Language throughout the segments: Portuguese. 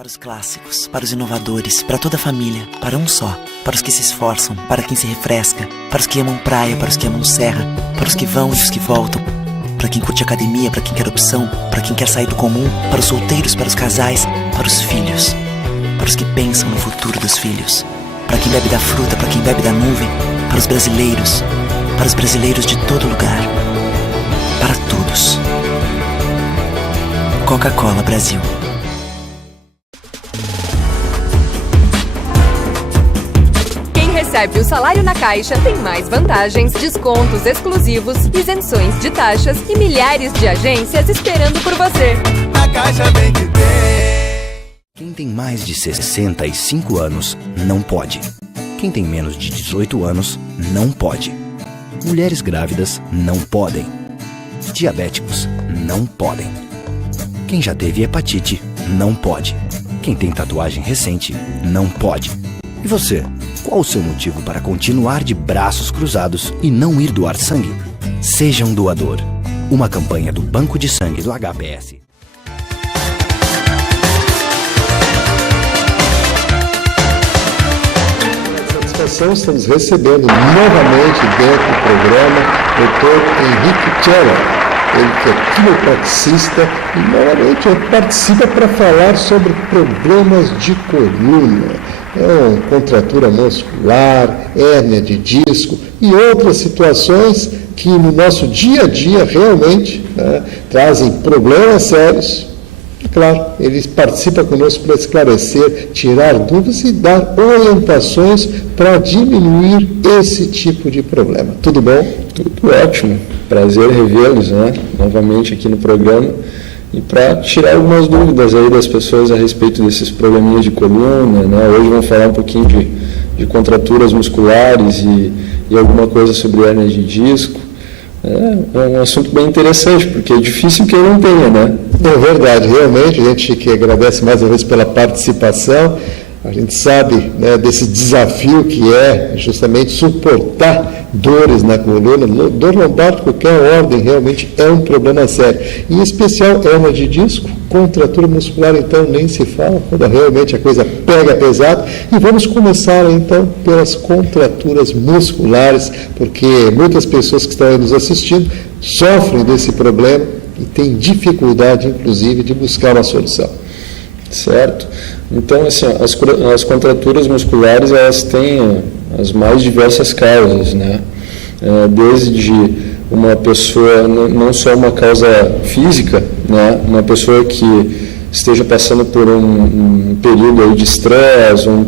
Para os clássicos, para os inovadores, para toda a família, para um só. Para os que se esforçam, para quem se refresca, para os que amam praia, para os que amam serra, para os que vão e os que voltam, para quem curte academia, para quem quer opção, para quem quer sair do comum, para os solteiros, para os casais, para os filhos, para os que pensam no futuro dos filhos, para quem bebe da fruta, para quem bebe da nuvem, para os brasileiros de todo lugar, para todos. Coca-Cola Brasil. Recebe o salário na Caixa, tem mais vantagens, descontos exclusivos, isenções de taxas e milhares de agências esperando por você. A Caixa tem que ter. Quem tem mais de 65 anos não pode. Quem tem menos de 18 anos não pode. Mulheres grávidas não podem. Diabéticos não podem. Quem já teve hepatite não pode. Quem tem tatuagem recente não pode. E você? Qual o seu motivo para continuar de braços cruzados e não ir doar sangue? Seja um doador. Uma campanha do Banco de Sangue do HPS. Satisfação, estamos recebendo novamente dentro do programa o Dr. Henrique Tchela. Ele que é quiropraxista e novamente participa para falar sobre problemas de coluna. Contratura muscular, hérnia de disco e outras situações que no nosso dia a dia realmente trazem problemas sérios. E claro, ele participa conosco para esclarecer, tirar dúvidas e dar orientações para diminuir esse tipo de problema. Tudo bom? Tudo ótimo. Prazer revê-los, novamente aqui no programa. E para tirar algumas dúvidas aí das pessoas a respeito desses probleminhas de coluna, Hoje vamos falar um pouquinho de contraturas musculares e alguma coisa sobre hérnia de disco. É um assunto bem interessante, porque é difícil quem não tenha, É verdade, realmente, a gente que agradece mais uma vez pela participação. A gente sabe desse desafio que é justamente suportar dores na coluna. Dor lombar de qualquer ordem realmente é um problema sério. Em especial, hérnia de disco, contratura muscular, então nem se fala, quando realmente a coisa pega pesado. E vamos começar então pelas contraturas musculares, porque muitas pessoas que estão aí nos assistindo sofrem desse problema e têm dificuldade, inclusive, de buscar uma solução. Certo? Então, assim, as contraturas musculares, elas têm as mais diversas causas, Desde uma pessoa, não só uma causa física, Uma pessoa que esteja passando por um período aí de estresse, ou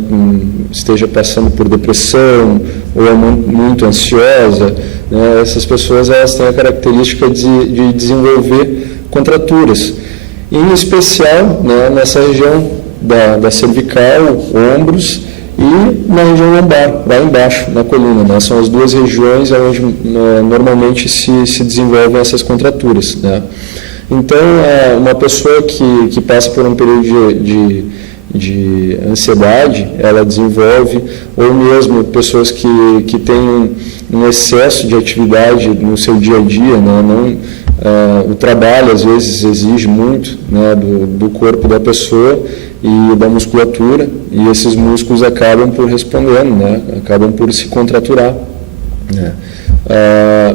esteja passando por depressão, ou é muito ansiosa, Essas pessoas, elas têm a característica de desenvolver contraturas. Em especial, nessa região da cervical, ombros e na região lombar, lá embaixo, na coluna. São as duas regiões onde normalmente se desenvolvem essas contraturas. Então, uma pessoa que passa por um período de ansiedade, ela desenvolve, ou mesmo pessoas que têm um excesso de atividade no seu dia a dia, o trabalho às vezes exige muito do corpo da pessoa e da musculatura, e esses músculos acabam por respondendo, acabam por se contraturar.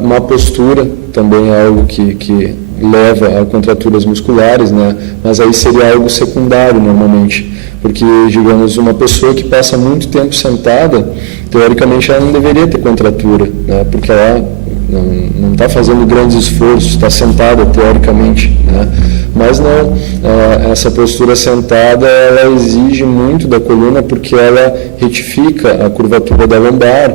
Má postura também é algo que leva a contraturas musculares, mas aí seria algo secundário normalmente, porque, digamos, uma pessoa que passa muito tempo sentada, teoricamente ela não deveria ter contratura, porque ela não está fazendo grandes esforços, está sentada teoricamente, mas não, essa postura sentada, ela exige muito da coluna, porque ela retifica a curvatura da lombar,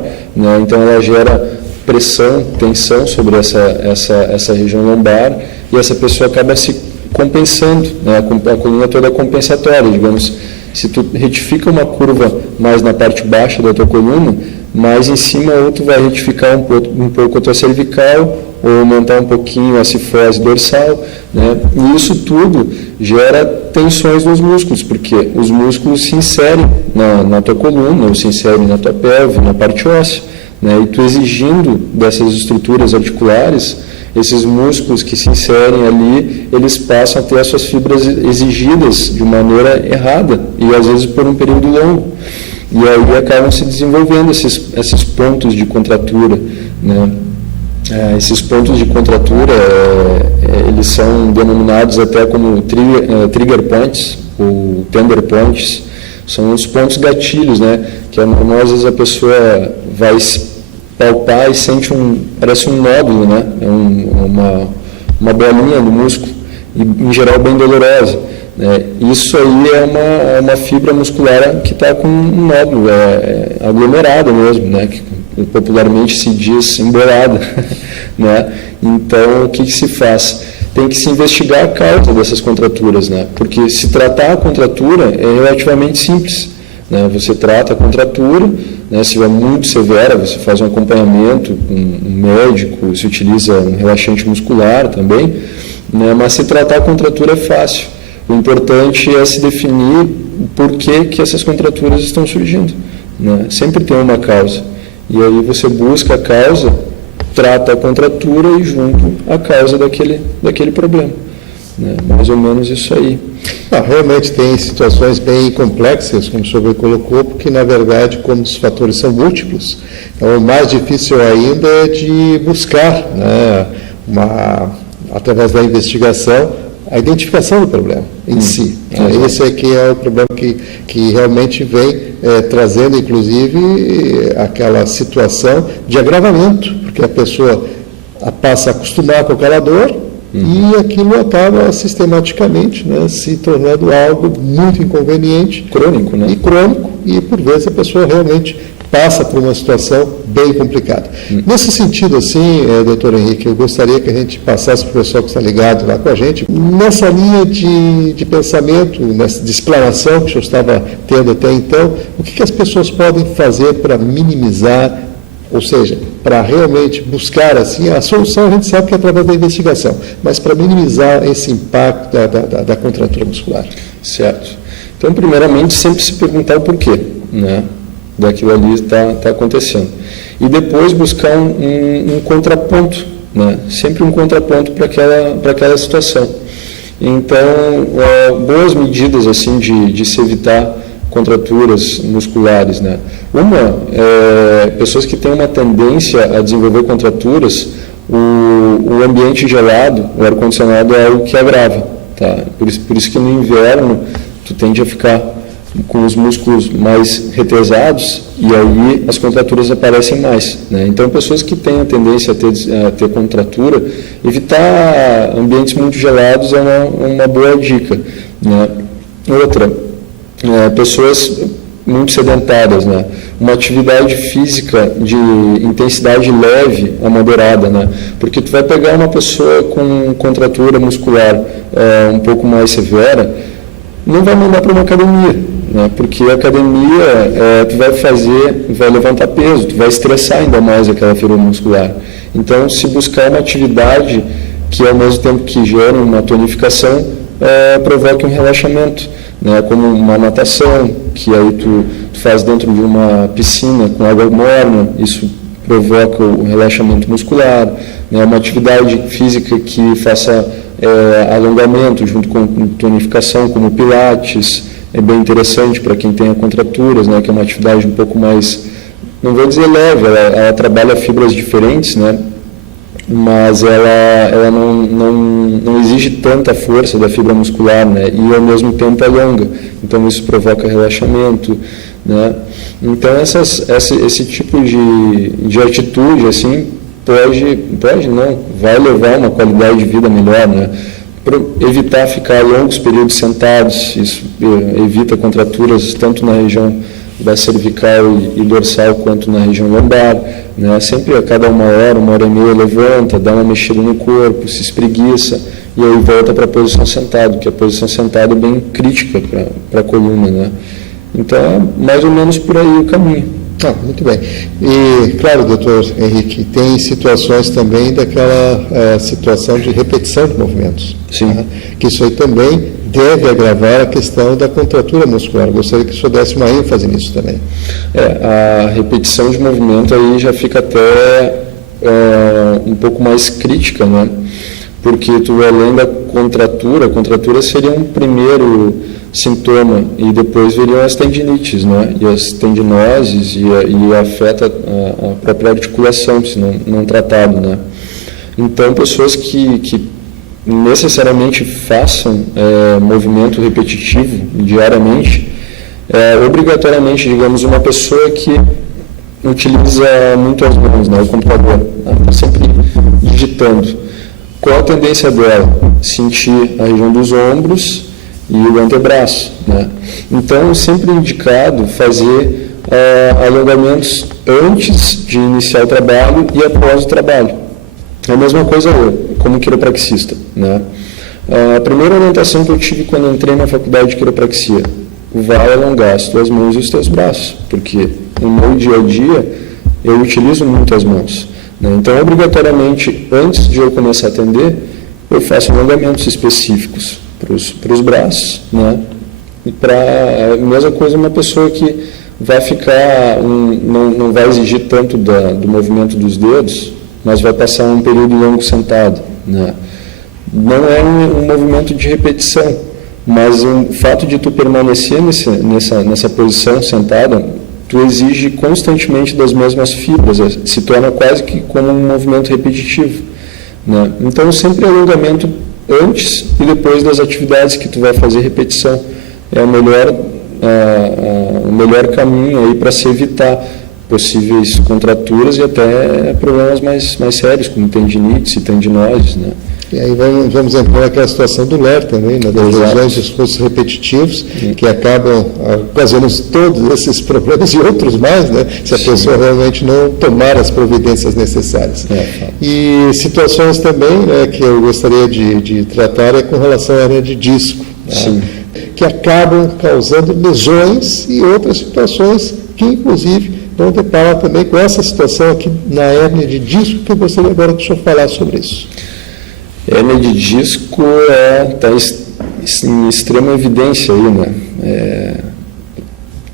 então ela gera pressão, tensão sobre essa região lombar, e essa pessoa acaba se compensando, a coluna toda é compensatória, digamos. Se tu retifica uma curva mais na parte baixa da tua coluna, mais em cima ou tu vai retificar um pouco a tua cervical, ou aumentar um pouquinho a cifose dorsal, E isso tudo gera tensões nos músculos, porque os músculos se inserem na tua coluna, ou se inserem na tua pelve, na parte óssea, E tu exigindo dessas estruturas articulares, Esses músculos que se inserem ali, eles passam a ter as suas fibras exigidas de maneira errada e às vezes por um período longo. E aí acabam se desenvolvendo esses pontos de contratura, né? Esses pontos de contratura, eles são denominados até como trigger points ou tender points. São os pontos gatilhos, né? Que é normal, às vezes a pessoa vai se palpar e sente parece um nódulo, né? É uma bolinha no músculo, e em geral bem dolorosa. Isso aí é uma fibra muscular que está com um nódulo, aglomerada mesmo, né? Que popularmente se diz embolada, né? Então, o que se faz? Tem que se investigar a causa dessas contraturas, né? Porque se tratar a contratura é relativamente simples, né? Você trata a contratura, né? Se é muito severa, você faz um acompanhamento com um médico, se utiliza um relaxante muscular também, né? Mas se tratar a contratura é fácil. O importante é se definir o porquê que essas contraturas estão surgindo, né? Sempre tem uma causa. E aí você busca a causa, trata a contratura e junto a causa daquele problema. Né? Mais ou menos isso aí. Realmente tem situações bem complexas, como o senhor colocou, porque, na verdade, como os fatores são múltiplos, o mais difícil ainda é de buscar, né, através da investigação, a identificação do problema em si. Esse aqui é o problema que realmente vem trazendo, inclusive, aquela situação de agravamento, porque a pessoa passa a acostumar com aquela dor e aquilo acaba sistematicamente, né, se tornando algo muito inconveniente. Crônico, né? E crônico, e por vezes a pessoa realmente passa por uma situação bem complicada. Nesse sentido, assim, doutor Henrique, eu gostaria que a gente passasse para o pessoal que está ligado lá com a gente, nessa linha de pensamento, de explanação que o senhor estava tendo até então, o que as pessoas podem fazer para minimizar, ou seja, para realmente buscar, assim, a solução a gente sabe que é através da investigação, mas para minimizar esse impacto da contratura muscular. Certo. Então, primeiramente, sempre se perguntar o porquê, né? Daquilo ali está acontecendo. E depois buscar um contraponto, né? Sempre um contraponto para aquela situação. Então, boas medidas assim de se evitar contraturas musculares, né? Pessoas que têm uma tendência a desenvolver contraturas, o ambiente gelado, o ar-condicionado é algo que agrava, tá? Por isso que no inverno tu tende a ficar com os músculos mais retesados e aí as contraturas aparecem mais, né? Então, pessoas que têm a tendência a ter contratura, evitar ambientes muito gelados é uma boa dica, né? Outra, pessoas muito sedentárias, né? Uma atividade física de intensidade leve a moderada, né? Porque tu vai pegar uma pessoa com contratura muscular um pouco mais severa, não vai mandar para uma academia, né? Porque a academia tu vai levantar peso, tu vai estressar ainda mais aquela fibra muscular. Então, se buscar uma atividade que ao mesmo tempo que gera uma tonificação, provoque um relaxamento, né? Como uma natação, que aí tu faz dentro de uma piscina com água morna, isso provoca o relaxamento muscular, né? Uma atividade física que faça alongamento junto com tonificação, como pilates, é bem interessante para quem tem contraturas, né? Que é uma atividade um pouco mais, não vou dizer leve, ela trabalha fibras diferentes, né? Mas ela não exige tanta força da fibra muscular, né? E ao mesmo tempo é longa, então isso provoca relaxamento, né? Então esse tipo de atitude assim vai levar uma qualidade de vida melhor, né? Para evitar ficar longos períodos sentados, isso evita contraturas tanto na região da cervical e dorsal quanto na região lombar, né? Sempre a cada uma hora e meia levanta, dá uma mexida no corpo, se espreguiça e aí volta para a posição sentada, que a posição sentada é bem crítica para a coluna, né? Então é mais ou menos por aí o caminho. Muito bem. E, claro, doutor Henrique, tem situações também daquela situação de repetição de movimentos. Sim. Né? Que isso aí também deve agravar a questão da contratura muscular. Gostaria que o senhor desse uma ênfase nisso também. A repetição de movimento aí já fica até um pouco mais crítica, né? Porque tu, além da contratura, a contratura seria um primeiro sintoma e depois viriam as tendinites, né? E as tendinoses e afeta a própria articulação, se não tratado, né? Então, pessoas que necessariamente façam movimento repetitivo diariamente, obrigatoriamente, digamos, uma pessoa que utiliza muito as mãos, né? O computador, está sempre digitando. Qual a tendência dela? Sentir a região dos ombros e o antebraço, né? Então, sempre indicado fazer alongamentos antes de iniciar o trabalho e após o trabalho. É a mesma coisa eu, como quiropraxista, né? A primeira orientação que eu tive quando entrei na faculdade de quiropraxia: vai alongar as tuas mãos e os teus braços, porque no meu dia a dia eu utilizo muito as mãos, né? Então, obrigatoriamente, antes de eu começar a atender, eu faço alongamentos específicos para os braços, né? E para a mesma coisa, uma pessoa que vai ficar, não vai exigir tanto do movimento dos dedos, mas vai passar um período longo sentado, né? Não é um movimento de repetição, mas o fato de tu permanecer nessa posição sentada, tu exige constantemente das mesmas fibras, se torna quase que como um movimento repetitivo, né? Então, sempre alongamento antes e depois das atividades que tu vai fazer repetição é o melhor caminho aí para se evitar possíveis contraturas e até problemas mais sérios, como tendinites e tendinoses, né? E aí vamos entrar naquela situação do LER também, né, das lesões de esforços repetitivos, que acabam ocasionando todos esses problemas e outros mais, né, se a pessoa realmente não tomar as providências necessárias. E situações também, né, que eu gostaria de tratar com relação à hérnia de disco, né, que acabam causando lesões e outras situações que, inclusive, vão deparar também com essa situação aqui na hérnia de disco, que eu gostaria agora que o senhor falasse sobre isso. Hérnia de disco está em extrema evidência aí, né?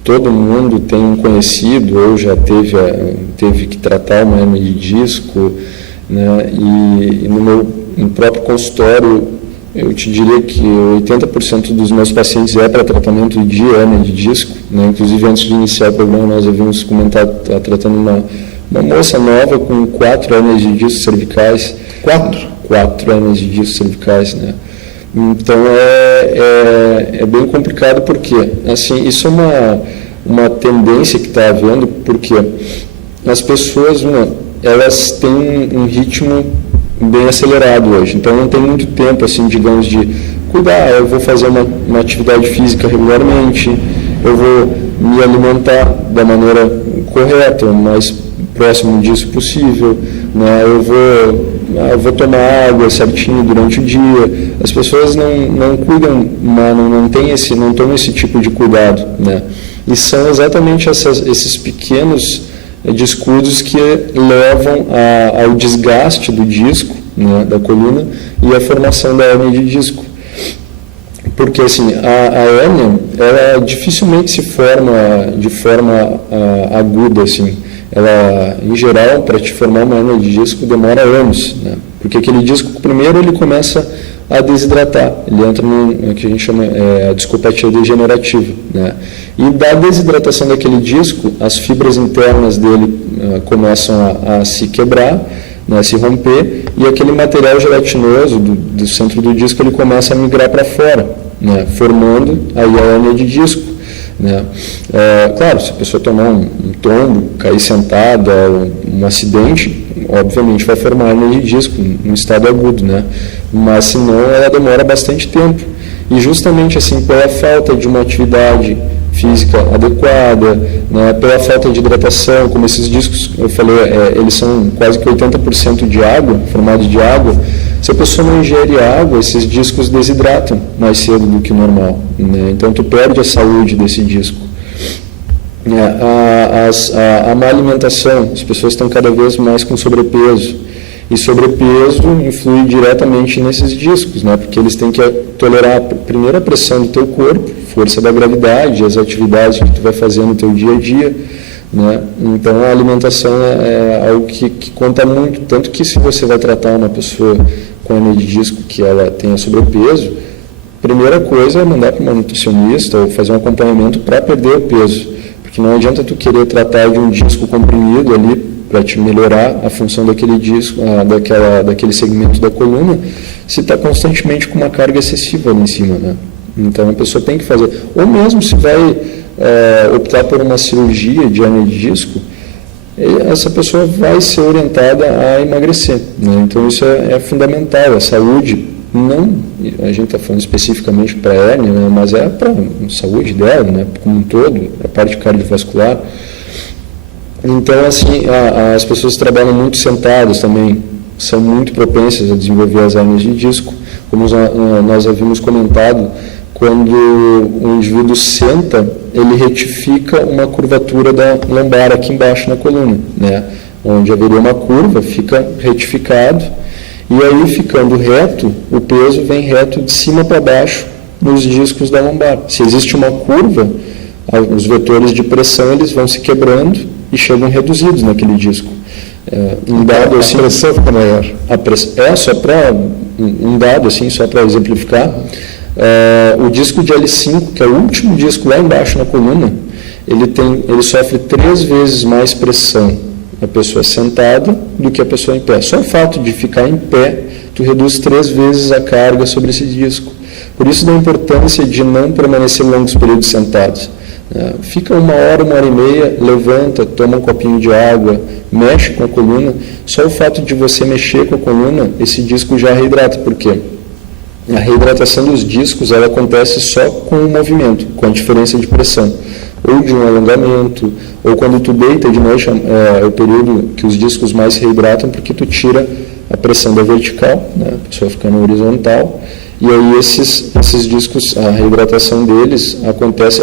Todo mundo tem um conhecido ou já teve que tratar uma hérnia de disco, né? E no próprio consultório, eu te diria que 80% dos meus pacientes para tratamento de hérnia de disco, né? Inclusive, antes de iniciar o programa, nós havíamos comentado, tratando uma moça nova com 4 hérnias de disco cervicais. 4 hérnias de disco cervicais, né? Então, é bem complicado, porque, assim, isso é uma tendência que está havendo, porque as pessoas, elas têm um ritmo bem acelerado hoje, então não tem muito tempo, assim, digamos, de cuidar. Eu vou fazer uma atividade física regularmente, eu vou me alimentar da maneira correta, o mais próximo disso possível, né? Eu vou tomar água certinho durante o dia. As pessoas não cuidam, não tomam esse tipo de cuidado, né? E são exatamente esses pequenos descuidos que levam ao desgaste do disco, né, da coluna, e a formação da hérnia de disco. Porque, assim, a hérnia, ela dificilmente se forma de forma aguda, assim. Ela, em geral, para te formar uma hérnia de disco demora anos, né? Porque aquele disco, primeiro, ele começa a desidratar, ele entra no que a gente chama a discopatia degenerativa, né? E da desidratação daquele disco, as fibras internas dele começam a se quebrar, né, a se romper, e aquele material gelatinoso do centro do disco, ele começa a migrar para fora, né, formando aí a hérnia de disco, né? Claro, se a pessoa tomar um tombo, cair sentada, um acidente, obviamente vai formar hérnia de disco no estado agudo, né? Mas se não, ela demora bastante tempo. E justamente assim, pela falta de uma atividade física adequada, né, pela falta de hidratação, como esses discos, eu falei, eles são quase que 80% de água, formados de água. Se a pessoa não ingere água, esses discos desidratam mais cedo do que o normal, né? Então, tu perde a saúde desse disco. A má alimentação, as pessoas estão cada vez mais com sobrepeso. E sobrepeso influi diretamente nesses discos, né? Porque eles têm que tolerar primeiro a pressão do teu corpo, força da gravidade, as atividades que tu vai fazer no teu dia a dia, né? Então a alimentação é algo que conta muito, tanto que se você vai tratar uma pessoa com hernia de disco que ela tenha sobrepeso, primeira coisa é mandar para uma nutricionista ou fazer um acompanhamento para perder o peso, porque não adianta tu querer tratar de um disco comprimido ali para te melhorar a função daquele disco, daquele segmento da coluna, se está constantemente com uma carga excessiva ali em cima, né? Então a pessoa tem que fazer, ou mesmo se vai optar por uma cirurgia de hernia de disco, essa pessoa vai ser orientada a emagrecer, né? Então isso é fundamental. A saúde, não, a gente está falando especificamente para a hérnia, né? Mas é para a saúde dela, né? Como um todo, a parte cardiovascular. Então, assim, as pessoas que trabalham muito sentadas também são muito propensas a desenvolver as hérnias de disco. Como nós havíamos comentado, quando o indivíduo senta, ele retifica uma curvatura da lombar aqui embaixo na coluna, né? Onde haveria uma curva, fica retificado, e aí, ficando reto, o peso vem reto de cima para baixo nos discos da lombar. Se existe uma curva, os vetores de pressão eles vão se quebrando e chegam reduzidos naquele disco. Um dado assim, a pressão fica maior. Só para um dado assim, só para exemplificar, o disco de L5, que é o último disco lá embaixo na coluna, ele sofre 3 vezes mais pressão a pessoa sentada do que a pessoa em pé. Só o fato de ficar em pé, tu reduz 3 vezes a carga sobre esse disco. Por isso da importância de não permanecer longos períodos sentados. Fica 1 hora, 1h30, levanta, toma um copinho de água, mexe com a coluna. Só o fato de você mexer com a coluna, esse disco já reidrata. Por quê? A reidratação dos discos ela acontece só com o movimento, com a diferença de pressão, ou de um alongamento, ou quando tu deita de noite, é o período que os discos mais se reidratam, porque tu tira a pressão da vertical, né? A pessoa fica na horizontal, e aí esses discos, a reidratação deles acontece,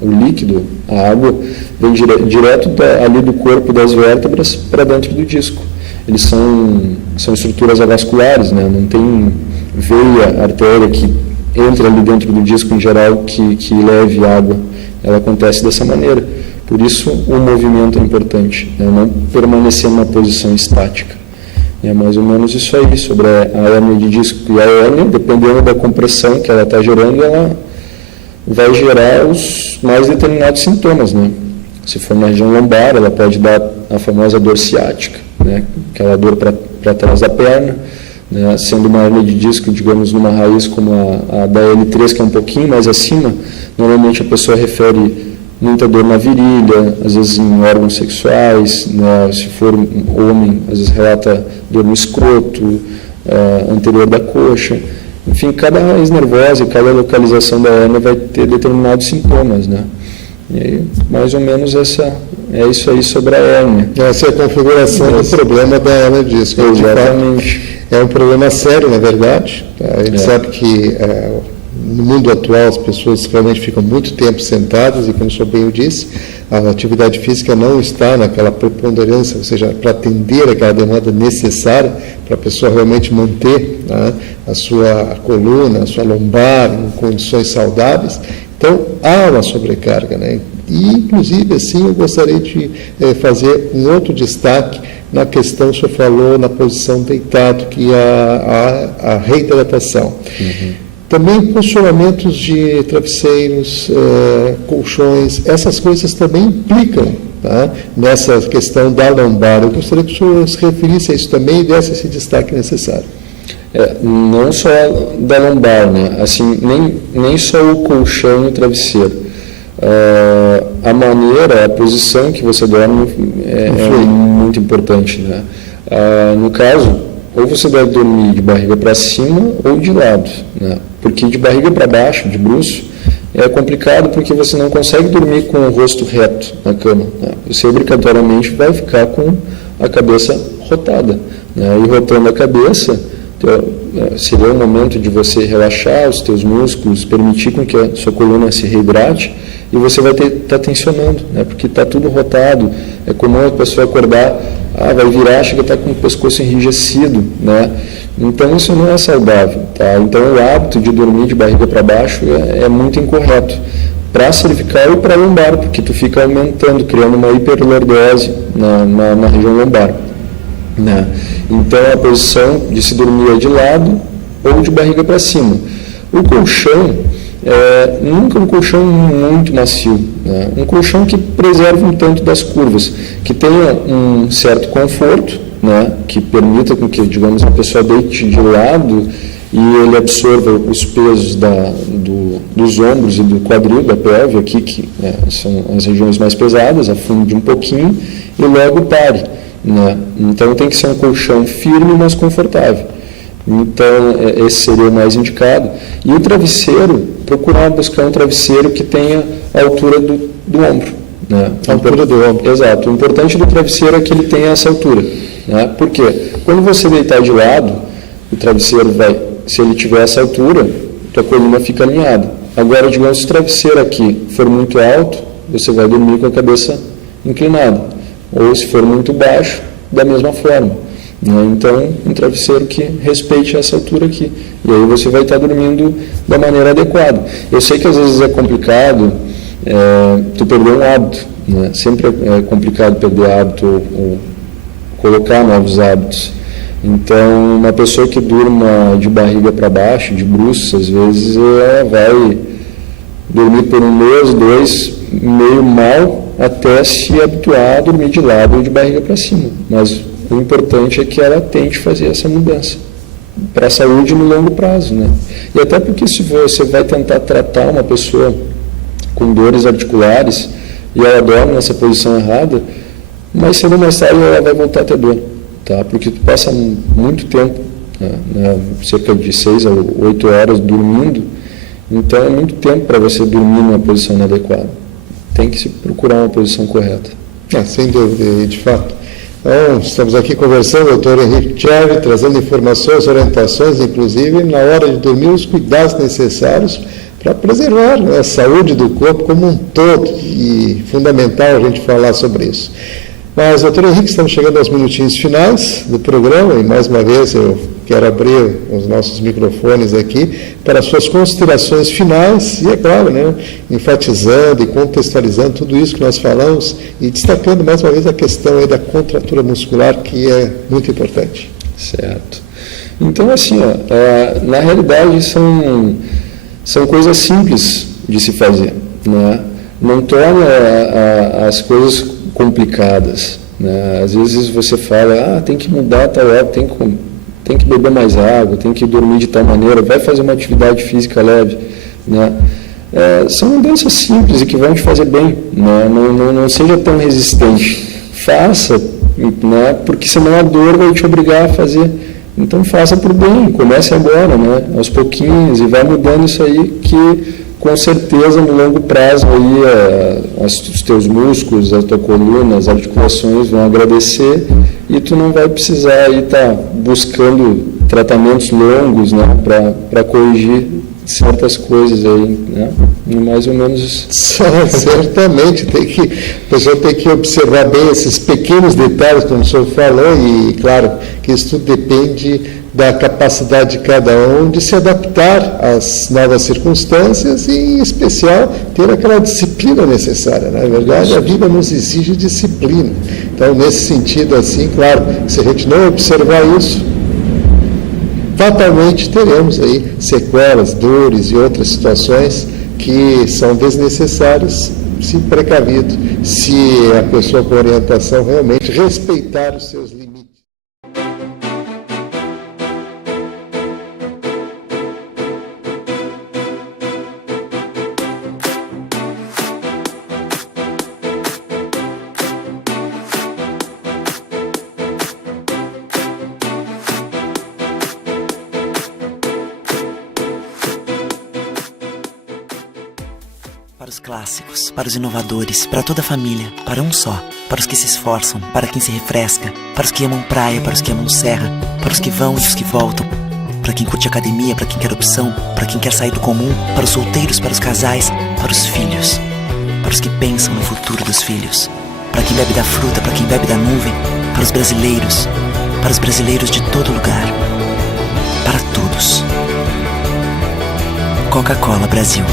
o líquido, a água, vem direto ali do corpo das vértebras para dentro do disco. Eles são estruturas avasculares, né? Não tem veia, artéria que entra ali dentro do disco em geral que leve água. Ela acontece dessa maneira. Por isso o movimento é importante, né? Não permanecer numa posição estática. É mais ou menos isso aí, sobre a hérnia de disco. E a hérnia, dependendo da compressão que ela está gerando, ela vai gerar os mais determinados sintomas, né? Se for na região lombar, ela pode dar a famosa dor ciática, né? Aquela dor para trás da perna, né? Sendo uma hérnia de disco, digamos, numa raiz como a da L3, que é um pouquinho mais acima, normalmente a pessoa refere muita dor na virilha, às vezes em órgãos sexuais, né? Se for um homem, às vezes relata dor no escroto, anterior da coxa. Enfim, cada raiz nervosa e cada localização da hérnia vai ter determinados sintomas, né? E aí, mais ou menos é isso aí sobre a hérnia. Essa é a configuração do problema da hérnia de disco. Exatamente. É um problema sério, na verdade. A gente sabe que no mundo atual as pessoas realmente ficam muito tempo sentadas e, como o senhor bem disse, a atividade física não está naquela preponderância, ou seja, para atender aquela demanda necessária para a pessoa realmente manter, né, a sua coluna, a sua lombar em condições saudáveis. Então, há uma sobrecarga, né? E, inclusive, assim, eu gostaria de fazer um outro destaque na questão, o senhor falou na posição deitado, que é a reidratação. Uhum. Também posicionamentos de travesseiros, colchões, essas coisas também implicam, tá, nessa questão da lombar. Eu gostaria que o senhor se referisse a isso também e desse esse destaque necessário. Não só da lombar, né? Assim, nem só o colchão e o travesseiro. A maneira, a posição que você dorme é muito importante, né? No caso, ou você deve dormir de barriga para cima ou de lado, né? Porque de barriga para baixo, de bruço, é complicado porque você não consegue dormir com o rosto reto na cama, né? Você obrigatoriamente vai ficar com a cabeça rotada, né? E rotando a cabeça, seria o momento de você relaxar os teus músculos, permitir com que a sua coluna se reidrate, e você vai estar tensionando, né? Porque está tudo rotado. É comum a pessoa acordar, vai virar, chega a estar com o pescoço enrijecido, né? Então isso não é saudável, tá? Então o hábito de dormir de barriga para baixo é muito incorreto. para a cervical e para a lombar, porque tu fica aumentando, criando uma hiperlordose na região lombar, né? Então a posição de se dormir é de lado ou de barriga para cima. O colchão nunca um colchão muito macio, né? Um colchão que preserve um tanto das curvas, que tenha um certo conforto, né? Que permita com que, digamos, a pessoa deite de lado e ele absorva os pesos dos ombros e do quadril, da pelve aqui, que são as regiões mais pesadas, afunde um pouquinho e logo pare, né? Então tem que ser um colchão firme, mas confortável. Então esse seria o mais indicado. E o travesseiro, procurar buscar um travesseiro que tenha a altura do ombro, né? A altura do ombro. Exato. O importante do travesseiro é que ele tenha essa altura, né? Porque quando você deitar de lado, o travesseiro vai, se ele tiver essa altura, tua coluna fica alinhada. Agora, digamos, se o travesseiro aqui for muito alto, você vai dormir com a cabeça inclinada. Ou se for muito baixo, da mesma forma, né? Então, um travesseiro que respeite essa altura aqui. E aí você vai estar dormindo da maneira adequada. Eu sei que às vezes é complicado tu perder um hábito, né? Sempre é complicado perder hábito ou colocar novos hábitos. Então, uma pessoa que durma de barriga para baixo, de bruços, às vezes ela vai dormir por 1 mês, 2, meio mal, até se habituar a dormir de lado ou de barriga para cima. Mas o importante é que ela tente fazer essa mudança para a saúde no longo prazo, né? E até porque se você vai tentar tratar uma pessoa com dores articulares e ela dorme nessa posição errada, mais cedo ou mais tarde ela vai voltar a ter dor. Tá? Porque tu passa muito tempo, né? Cerca de 6 a 8 horas dormindo, então é muito tempo para você dormir numa posição inadequada. Tem que se procurar uma posição correta. Sem dúvida, de fato. Então, estamos aqui conversando, doutor Henrique Cherry, trazendo informações, orientações, inclusive, na hora de dormir, os cuidados necessários para preservar, né, a saúde do corpo como um todo, e fundamental a gente falar sobre isso. Mas, doutor Henrique, estamos chegando aos minutinhos finais do programa e, mais uma vez, eu quero abrir os nossos microfones aqui para as suas considerações finais e, é claro, né, enfatizando e contextualizando tudo isso que nós falamos e destacando, mais uma vez, a questão aí da contratura muscular, que é muito importante. Certo. Então, assim, na realidade, são coisas simples de se fazer, né? Não torna as coisas complicadas, né? Às vezes você fala, tem que mudar tal hora, tem que beber mais água, tem que dormir de tal maneira, vai fazer uma atividade física leve, né? São mudanças simples e que vão te fazer bem, né? Não seja tão resistente, faça, né? Porque senão a dor vai te obrigar a fazer. Então faça por bem, comece agora, né? Aos pouquinhos, e vai mudando isso aí, que com certeza no longo prazo aí os teus músculos, a tua coluna, as articulações vão agradecer e tu não vai precisar aí estar buscando tratamentos longos, né, para corrigir certas coisas aí, né? Mais ou menos isso. Certamente, a pessoa tem que observar bem esses pequenos detalhes, como o senhor falou, e claro que isso tudo depende da capacidade de cada um de se adaptar às novas circunstâncias e, em especial, ter aquela disciplina necessária. Na verdade, a vida nos exige disciplina. Então, nesse sentido, assim, claro, se a gente não observar isso, fatalmente teremos aí sequelas, dores e outras situações que são desnecessárias, se precavido, se a pessoa com orientação realmente respeitar os seus limites. Para os clássicos, para os inovadores, para toda a família, para um só. Para os que se esforçam, para quem se refresca, para os que amam praia, para os que amam serra, para os que vão e os que voltam, para quem curte academia, para quem quer opção, para quem quer sair do comum, para os solteiros, para os casais, para os filhos, para os que pensam no futuro dos filhos, para quem bebe da fruta, para quem bebe da nuvem, para os brasileiros de todo lugar, para todos. Coca-Cola Brasil.